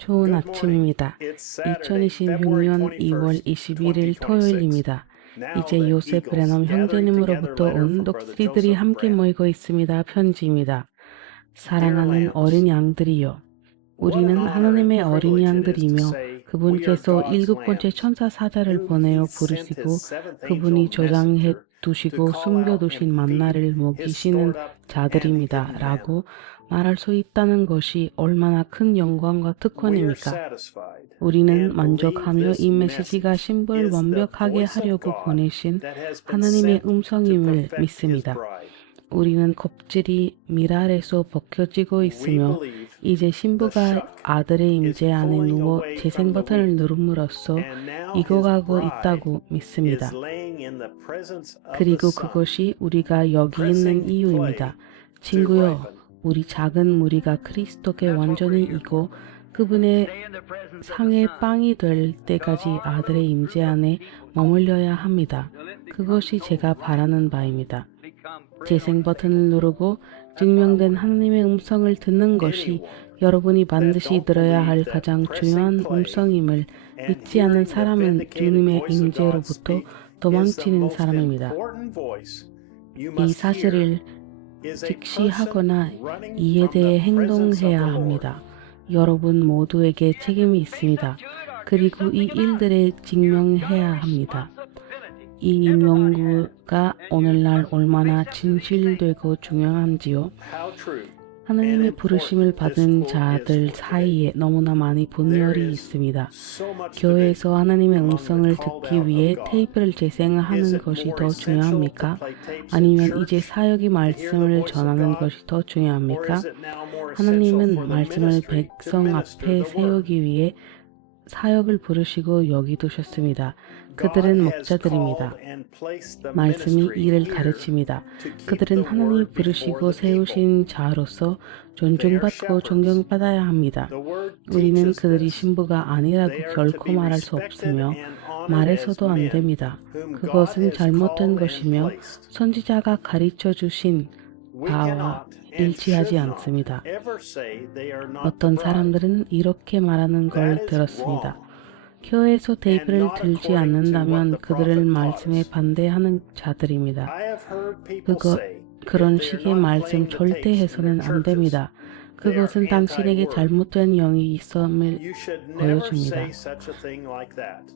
좋은 아침입니다. 2026년 2월 21일 토요일입니다. 이제 요셉 브레넘 형제님으로부터 온 녹스리들이 함께 모이고 있습니다. 편지입니다. 사랑하는 어린 양들이여, 우리는 하나님의 어린 양들이며 그분께서 7번째 천사 사자를 보내어 부르시고 그분이 저장해 두시고 숨겨두신 만나를 먹이시는 자들입니다. 라고 말할 수 있다는 것이 얼마나 큰 영광과 특권입니까? 우리는 만족하며 이 메시지가 신부를 완벽하게 하려고 보내신 하나님의 음성임을 믿습니다. 우리는 껍질이 밀 아래서 벗겨지고 있으며 이제 신부가 아들의 임재 안에 누워 재생 버튼을 누름으로써 익어가고 있다고 믿습니다. 그리고 그것이 우리가 여기 있는 이유입니다. 친구여, 우리 작은 무리가 그리스도께 완전히 익고 그분의 상의 빵이 될 때까지 아들의 임재 안에 머물러야 합니다. 그것이 제가 바라는 바입니다. 재생 버튼을 누르고 증명된 하나님의 음성을 듣는 것이 여러분이 반드시 들어야 할 가장 중요한 음성임을 믿지 않는 사람은 주님의 임재로부터 도망치는 사람입니다. 이 사실을 직시하거나 이에 대해 행동해야 합니다. 여러분 모두에게 책임이 있습니다. 그리고 이 일들에 증명해야 합니다. 이 연구가 오늘날 얼마나 진실되고 중요한지요. 하나님의 부르심을 받은 자들 사이에 너무나 많이 분열이 있습니다. 교회에서 하나님의 음성을 듣기 위해 테이프를 재생하는 것이 더 중요합니까? 아니면 이제 사역이 말씀을 전하는 것이 더 중요합니까? 하나님은 말씀을 백성 앞에 세우기 위해 사역을 부르시고 여기 두셨습니다. 그들은 목자들입니다. 말씀이 이를 가르칩니다. 그들은 하나님이 부르시고 세우신 자로서 존중받고 존경받아야 합니다. 우리는 그들이 신부가 아니라고 결코 말할 수 없으며 말해서도 안 됩니다. 그것은 잘못된 것이며 선지자가 가르쳐 주신 바와 일치하지 않습니다. 어떤 사람들은 이렇게 말하는 걸 들었습니다. 교회에서 테이프를 들지 않는다면 그들은 말씀에 반대하는 자들입니다. 그런 식의 말씀 절대 해서는 안 됩니다. 그것은 당신에게 잘못된 영이 있음을 보여줍니다.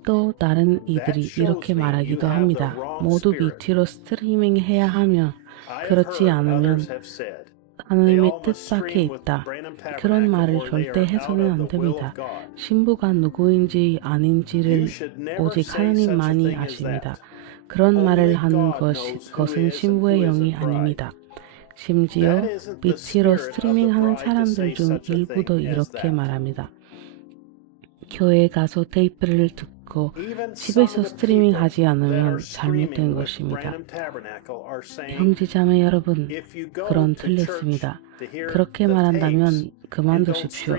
또 다른 이들이 이렇게 말하기도 합니다. 모두 BT로 스트리밍해야 하며 그렇지 않으면 하나님의 뜻 밖에 있다. 그런 말을 절대 해서는 안 됩니다. 신부가 누구인지 아닌지를 오직 하나님만이 아십니다. 그런 말을 하는 것은 신부의 영이 아닙니다. 심지어 BT로 스트리밍하는 사람들 중 일부도 이렇게 말합니다. 교회에 가서 테이프를 듣고 집에서 스트리밍하지 않으면 잘못된 것입니다. 형제자매 여러분, 그런 틀렸습니다. 그렇게 말한다면 그만두십시오.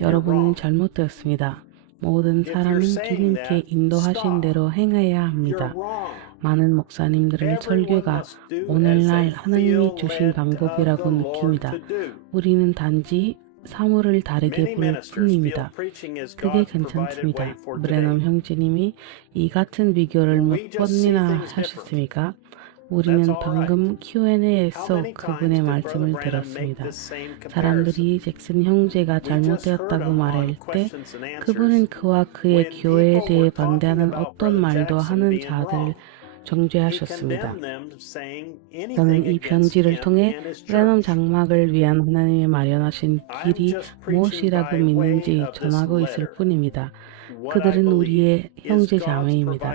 여러분은 잘못되었습니다. 모든 사람은 주님께 인도하신 대로 행해야 합니다. 많은 목사님들의 설교가 오늘날 하나님이 주신 방법이라고 느낍니다. 우리는 단지 사물을 다르게 볼 뿐입니다. 그게 괜찮습니다. 브레넘 형제님이 이 같은 비교를 몇 번이나 하셨습니까? 우리는 방금 Q&A에서 그분의 말씀을 들었습니다. 사람들이 잭슨 형제가 잘못되었다고 말할 때 그분은 그와 그의 교회에 대해 반대하는 어떤 말도 하는 자들을 정죄하셨습니다. 저는 이 편지를 통해 브레넘 장막을 위한 하나님의 마련하신 길이 무엇이라고 믿는지 전하고 있을 뿐입니다. 그들은 우리의 형제 자매입니다.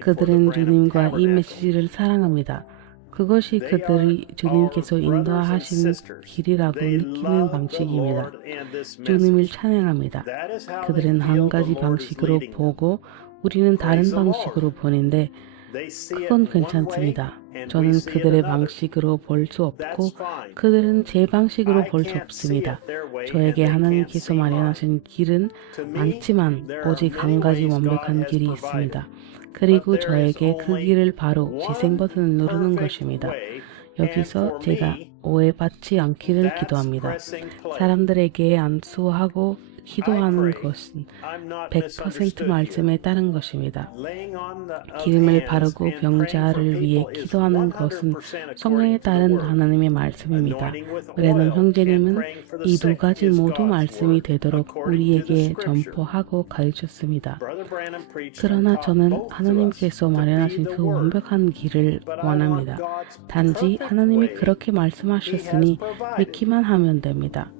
그들은 주님과 이 메시지를 사랑합니다. 그것이 그들이 주님께서 인도하신 길이라고 느끼는 방식입니다. 주님을 찬양합니다. 그들은 한 가지 방식으로 보고 우리는 다른 방식으로 보는데 그건 괜찮습니다. 저는 그들의 방식으로 볼 수 없고 그들은 제 방식으로 볼 수 없습니다. 저에게 하나님께서 마련하신 길은 많지만 오직 한 가지 완벽한 길이 있습니다. 그리고 저에게 그 길을 바로 재생 버튼을 누르는 것입니다. 여기서 제가 오해받지 않기를 기도합니다. 사람들에게 안수하고 기도하는 것은 100% 말씀에 따른 것입니다. 기름을 바르고 병자를 위해 기도하는 것은 성령에 따른 하나님의 말씀입니다. 브래넘 형제님은 이 두 가지 모두 말씀이 되도록 우리에게 전포하고 가르쳤습니다. 그러나 저는 하나님께서 마련하신 그 완벽한 길을 원합니다. 단지 하나님이 그렇게 말씀하셨으니 믿기만 하면 됩니다.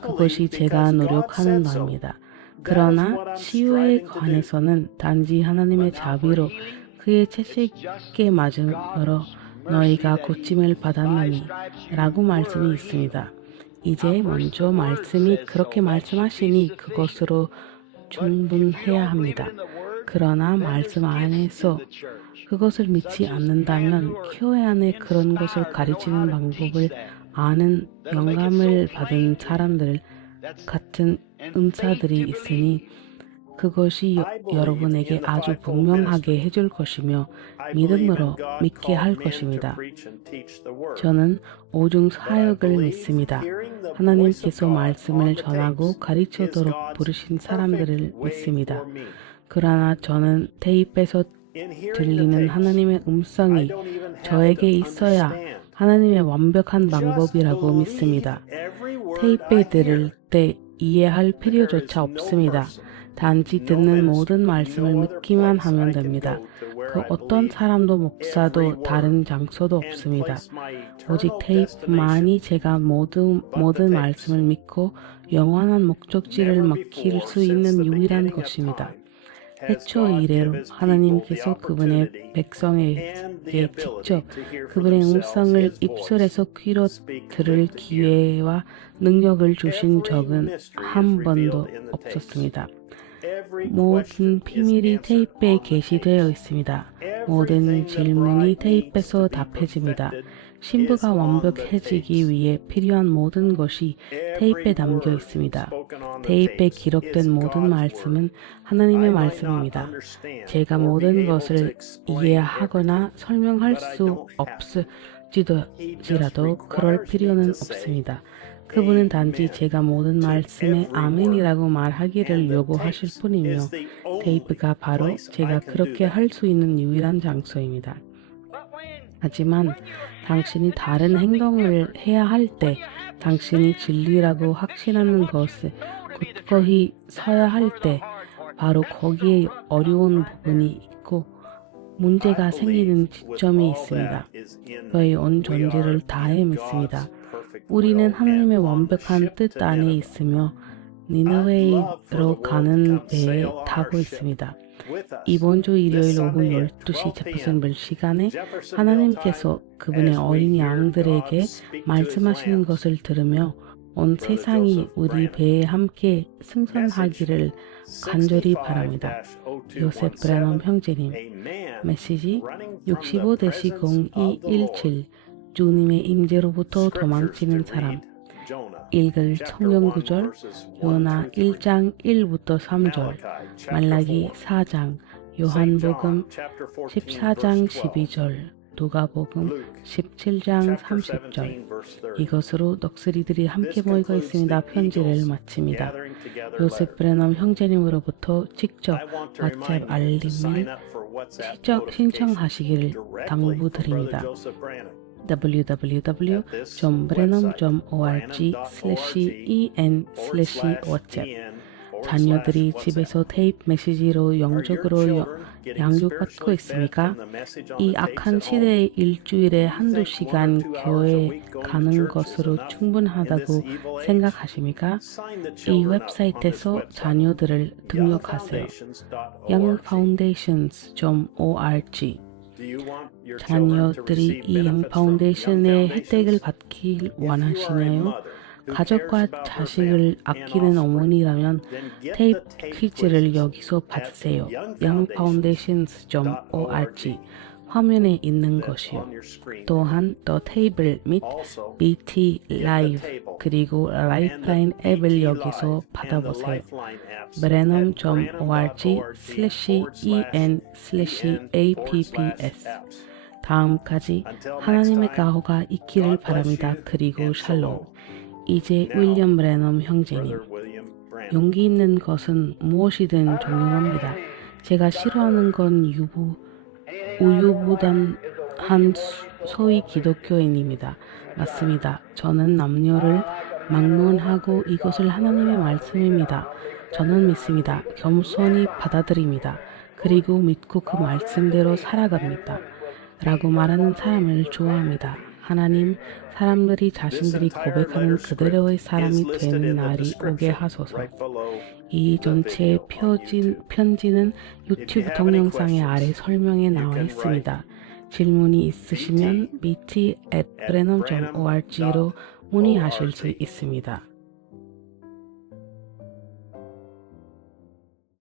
그것이 제가 노력하는 바입니다. 그러나 치유에 관해서는 단지 하나님의 자비로 그의 채찍에 맞음으로 너희가 고침을 받았느니 라고 말씀이 있습니다. 이제 먼저 말씀이 그렇게 말씀하시니 그것으로 충분해야 합니다. 그러나 말씀 안에서 그것을 믿지 않는다면 교회 안에 그런 것을 가르치는 방법을 아는 영감을 받은 사람들 같은 은사들이 있으니 그것이 여러분에게 아주 분명하게 해줄 것이며 믿음으로 믿게 할 것입니다. 저는 오중 사역을 믿습니다. 하나님께서 말씀을 전하고 가르치도록 부르신 사람들을 믿습니다. 그러나 저는 테이프에서 들리는 하나님의 음성이 저에게 있어야 하나님의 완벽한 방법이라고 믿습니다. 테이프에 들을 때 이해할 필요조차 없습니다. 단지 듣는 모든 말씀을 믿기만 하면 됩니다. 그 어떤 사람도 목사도 다른 장소도 없습니다. 오직 테이프만이 제가 모든 말씀을 믿고 영원한 목적지를 맡길 수 있는 유일한 것입니다. 해초 이래로 하나님께서 그분의 백성에게 직접 그분의 음성을 입술에서 귀로 들을 기회와 능력을 주신 적은 한 번도 없었습니다. 모든 비밀이 테이프에 게시되어 있습니다. 모든 질문이 테이프에서 답해집니다. 신부가 완벽해지기 위해 필요한 모든 것이 테이프에 담겨 있습니다. 테이프에 기록된 모든 말씀은 하나님의 말씀입니다. 제가 모든 것을 이해하거나 설명할 수 없을지라도 그럴 필요는 없습니다. 그분은 단지 제가 모든 말씀에 아멘이라고 말하기를 요구하실 뿐이며 테이프가 바로 제가 그렇게 할 수 있는 유일한 장소입니다. 하지만 당신이 다른 행동을 해야 할 때 당신이 진리라고 확신하는 것에 굳건히 서야 할 때 바로 거기에 어려운 부분이 있고 문제가 생기는 지점이 있습니다. 저희 온 존재를 다해 믿습니다. 우리는 하나님의 완벽한 뜻 안에 있으며 니느웨이로 가는 배에 타고 있습니다. 이번 주 일요일 오후 12시 제퍼슨빌 시간에 하나님께서 그분의 어린 양들에게 말씀하시는 것을 들으며 온 세상이 우리 배에 함께 승선하기를 간절히 바랍니다. 요셉 브래넘 형제님, 메시지 65-0217 주님의 임재로부터 도망치는 사람. 읽을 성경 구절 요나 1장 1부터 3절, 말라기 4장, 요한복음 14장 12절, 누가복음 17장 30절. 이것으로 넉스리들이 함께 모이고 있습니다. 편지를 마칩니다. 요셉 브래넘 형제님으로부터 직접 왓츠앱 알림을 신청하시기를 당부드립니다. www.brenham.org/en/whatsapp. 자녀들이 집에서 테이프 메시지로 영적으로 양육받고 있습니까? 이 악한 시대의 일주일에 한두 시간 교회에 가는 것으로 충분하다고 생각하십니까? 이 웹사이트에서 자녀들을 등록하세요. youngfoundations.org. 자녀들이 이 영파운데이션의 혜택을 받길 원하시나요? 가족과 자식을 아끼는 어머니라면 테이프 퀴즈를 여기서 받으세요. youngfoundations.org 화면에 있는 것이요. 또한 더 테이블 및 BT 라이브 그리고 라이프라인 앱을 여기서 받아보세요. brenham.org/en/apps. 다음까지 하나님의 가호가 있기를 바랍니다. 그리고 샬롬. 이제 윌리엄 브래넘 형제님. 용기 있는 것은 무엇이든 존경합니다. 제가 싫어하는 건 우유부단한 소위 기독교인입니다. 맞습니다. 저는 남녀를 막론하고 이것을 하나님의 말씀입니다. 저는 믿습니다. 겸손히 받아들입니다. 그리고 믿고 그 말씀대로 살아갑니다. 라고 말하는 사람을 좋아합니다. 하나님, 사람들이 자신들이 고백하는 그대로의 사람이 되는 날이 오게 하소서. 이 전체의 편지는 유튜브 동영상의 아래 설명에 나와 있습니다. 질문이 있으시면 bt@brenham.org로 문의하실 수 있습니다.